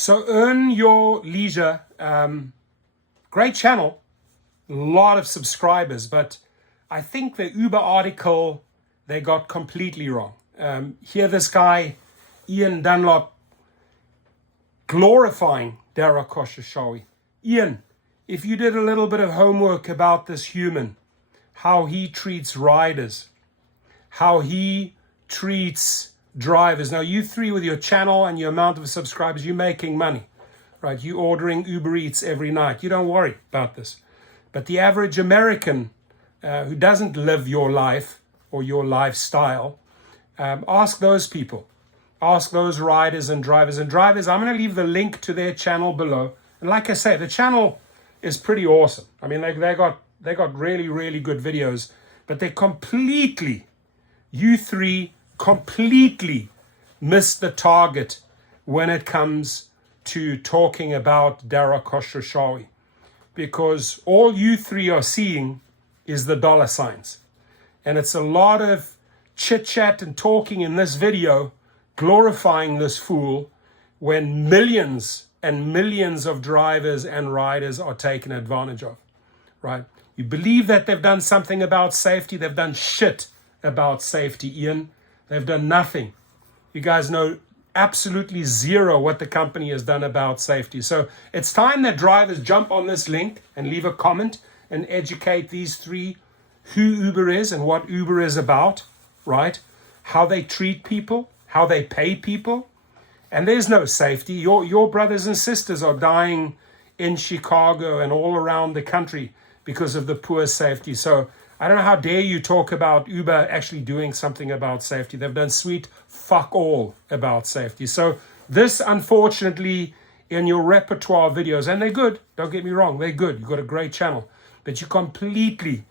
So Earn Your Leisure, great channel, a lot of subscribers, but I think the Uber article they got completely wrong. Here this guy, Ian Dunlop, glorifying Dara Khosrowshahi. Ian, if you did a little bit of homework about this human, how he treats riders, how he treats drivers. Now, you three with your channel and your amount of subscribers, you're making money, right? You're ordering Uber Eats every night. You don't worry about this. But the average American who doesn't live your life or your lifestyle, ask those people. Ask those riders and drivers. And drivers, I'm going to leave the link to their channel below. And like I say, the channel is pretty awesome. I mean, they got really, really good videos, but they completely, you three completely missed the target when it comes to talking about Dara Khosrowshahi, because all you three are seeing is the dollar signs. And it's a lot of chit chat and talking in this video, glorifying this fool, when millions and millions of drivers and riders are taken advantage of, right? You believe that they've done something about safety. They've done shit about safety, Ian. They've done nothing. You guys know absolutely zero what the company has done about safety. So it's time that drivers jump on this link and leave a comment and educate these three who Uber is and what Uber is about, right? How they treat people, how they pay people. And there's no safety. Your brothers and sisters are dying in Chicago and all around the country because of the poor safety. So I don't know, how dare you talk about Uber actually doing something about safety. They've done sweet fuck all about safety. So this, unfortunately, in your repertoire videos, and they're good, don't get me wrong, they're good. You've got a great channel, but you completely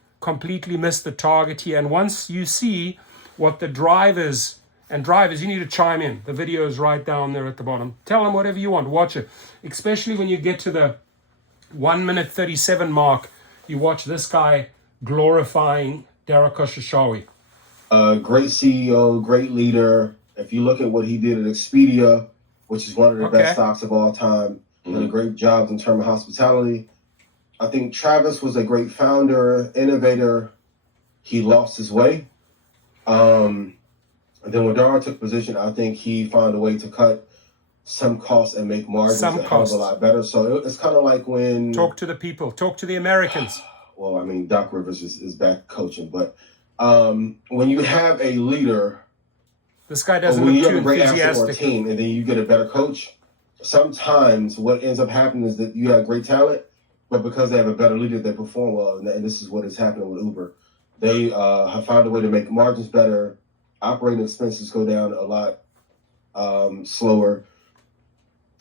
missed the target here. And once you see what the drivers, you need to chime in. The video is right down there at the bottom. Tell them whatever you want, watch it. Especially when you get to the 1 minute 37 mark, you watch this guy glorifying Dara Khosrowshahi. Great CEO, great leader. If you look at what he did at Expedia, which is one of the best stocks of all time, did a great job in terms of hospitality. I think Travis was a great founder, innovator. He lost his way. And then when Dara took position, I think he found a way to cut some costs and make margins a hell of a lot better. So it's kind of like when... Talk to the people. Talk to the Americans. Well, I mean, Doc Rivers is back coaching. But when you have a leader... This guy doesn't look too enthusiastic. When you have a great asset or a team and then you get a better coach, sometimes what ends up happening is that you have great talent, but because they have a better leader, they perform well. And this is what is happening with Uber. They have found a way to make margins better. Operating expenses go down a lot slower.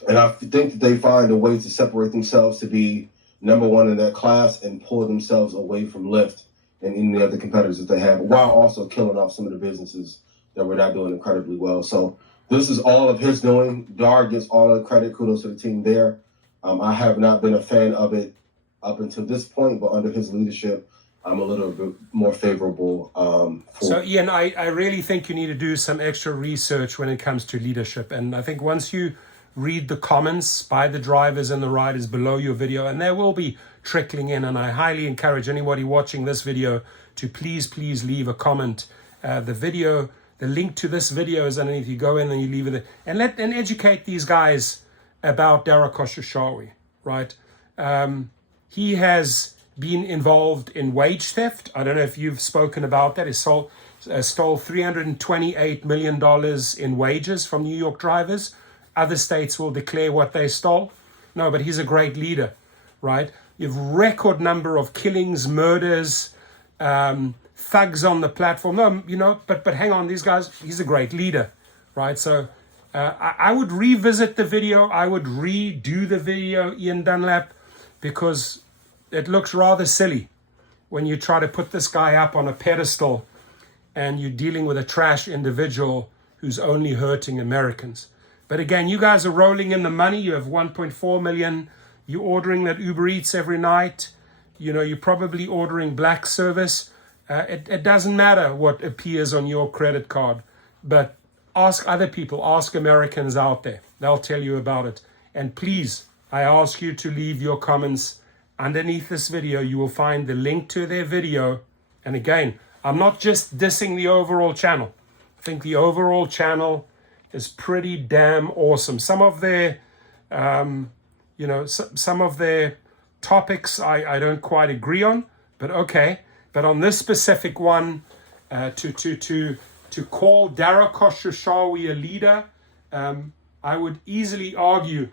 And I think that they find a way to separate themselves to be number one in their class and pull themselves away from Lyft and any other competitors that they have, while also killing off some of the businesses that were not doing incredibly well. So this is all of his doing. Dar gets all the credit. Kudos to the team there. I have not been a fan of it up until this point, but under his leadership, I'm a little bit more favorable. So Ian, I really think you need to do some extra research when it comes to leadership. And I think once you read the comments by the drivers and the riders below your video, and there will be trickling in, and I highly encourage anybody watching this video to please leave a comment. The link to this video is underneath. You go in and you leave it and educate these guys about Dara Khosrowshahi, right? He has been involved in wage theft. I don't know if you've spoken about that. He stole $328 million in wages from New York drivers. Other states will declare what they stole. No, but he's a great leader, right? You have record number of killings, murders, thugs on the platform. No, but hang on, these guys, he's a great leader, right? So I would revisit the video. I would redo the video, Ian Dunlop, because it looks rather silly when you try to put this guy up on a pedestal and you're dealing with a trash individual who's only hurting Americans. But again, you guys are rolling in the money. You have 1.4 million. You're ordering that Uber Eats every night. You know, you're probably ordering black service. It doesn't matter what appears on your credit card, but ask other people, ask Americans out there. They'll tell you about it. And please, I ask you to leave your comments underneath this video. You will find the link to their video. And again, I'm not just dissing the overall channel. I think the overall channel is pretty damn awesome. Some of their, some of their topics I don't quite agree on, but okay. But on this specific one, to call Dara Khosrowshahi a leader, I would easily argue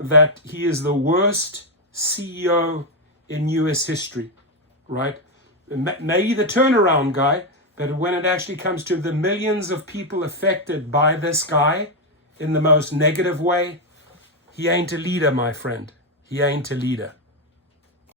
that he is the worst CEO in US history, right? Maybe the turnaround guy, but when it actually comes to the millions of people affected by this guy in the most negative way, he ain't a leader, my friend. He ain't a leader.